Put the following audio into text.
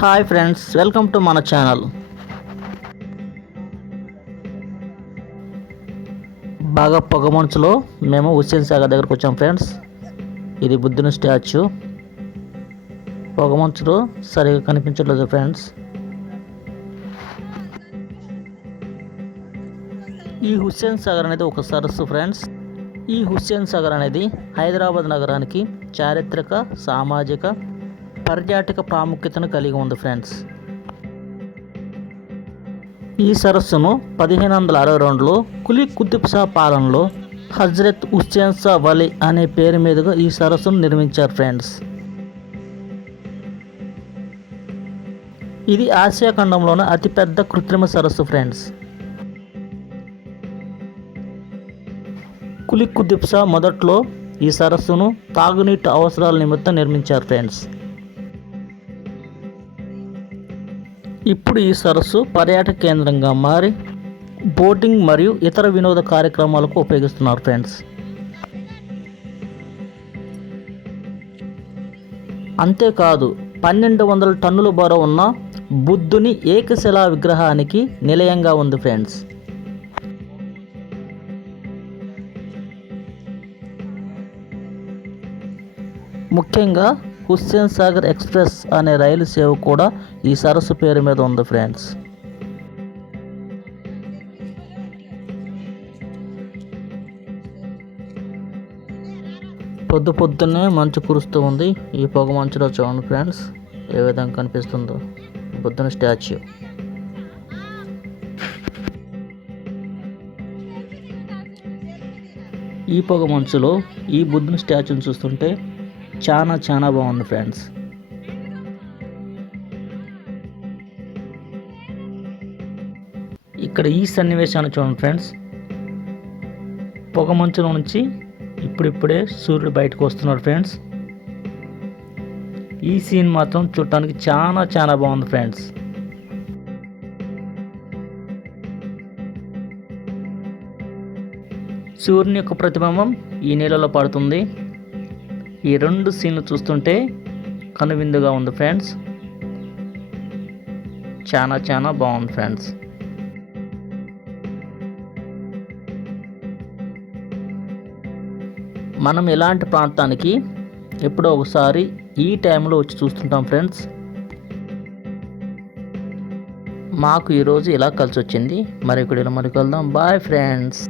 Hi friends, welcome to మన channel. బాగా పొగమంచులో మేము హుస్సేన్ సాగర్ దగ్గరకు వచ్చాం ఫ్రెండ్స్. ఇది బుద్ధుని స్టాచ్యూ. పొగమంచులో సరిగా కనిపించట్లేదు ఫ్రెండ్స్. ఈ హుస్సేన్ సాగర్ అనేది ఒక సరస్సు ఫ్రెండ్స్. ఈ హుస్సేన్ సాగర్ అనేది హైదరాబాద్ నగరానికి చారిత్రక, సామాజిక, పర్యాటక ప్రాముఖ్యతను కలిగి ఉంది ఫ్రెండ్స్. ఈ సరస్సును 1562లో కులీ కుతుబ్ షా పాలనలో హజ్రత్ హుస్సేన్ షా వలి అనే పేరు మీదుగా ఈ సరస్సును నిర్మించారు ఫ్రెండ్స్. ఇది ఆసియా ఖండంలోనే అతిపెద్ద కృత్రిమ సరస్సు ఫ్రెండ్స్. కులీ కుతుబ్ షా మొదట్లో ఈ సరస్సును తాగునీటి అవసరాల నిమిత్తం నిర్మించారు ఫ్రెండ్స్. ఇప్పుడు ఈ సరస్సు పర్యాటక కేంద్రంగా మారి బోటింగ్ మరియు ఇతర వినోద కార్యక్రమాలకు ఉపయోగిస్తున్నారు ఫ్రెండ్స్. అంతేకాదు 1200 టన్నుల బరువు ఉన్న బుద్ధుని ఏకశిలా విగ్రహానికి నిలయంగా ఉంది ఫ్రెండ్స్. ముఖ్యంగా హుస్సేన్ సాగర్ ఎక్స్ప్రెస్ అనే రైలు సేవ కూడా ఈ సరస్సు పేరు మీద ఉంది ఫ్రెండ్స్. పొద్దున్నే మంచు కురుస్తూ ఉంది. ఈ పొగ మంచులో చూడండి ఫ్రెండ్స్ ఏ విధంగా కనిపిస్తుందో బుద్ధుని స్టాచ్యూ. ఈ పొగ మంచులో ఈ బుద్ధుని స్టాచ్యూని చూస్తుంటే చాలా బాగుంది ఫ్రెండ్స్. ఇక్కడ ఈ సన్నివేశాన్ని చూడండి ఫ్రెండ్స్. పొగ మంచులో నుంచి ఇప్పుడిప్పుడే సూర్యుడు బయటకు వస్తున్నాడు ఫ్రెండ్స్. ఈ సీన్ మాత్రం చూడటానికి చాలా బాగుంది ఫ్రెండ్స్. సూర్యుని యొక్క ప్రతిబింబం ఈ నీళ్ళలో పడుతుంది. ఈ రెండు సీన్లు చూస్తుంటే కనువిందుగా ఉంది ఫ్రెండ్స్. చాలా బాగుంది ఫ్రెండ్స్. మనం ఇలాంటి ప్రాంతానికి ఎప్పుడో ఒకసారి ఈ టైంలో వచ్చి చూస్తుంటాం ఫ్రెండ్స్. మాకు ఈరోజు ఇలా కలిసి వచ్చింది. మరి ఇక్కడ మరి కలుద్దాం. Bye friends.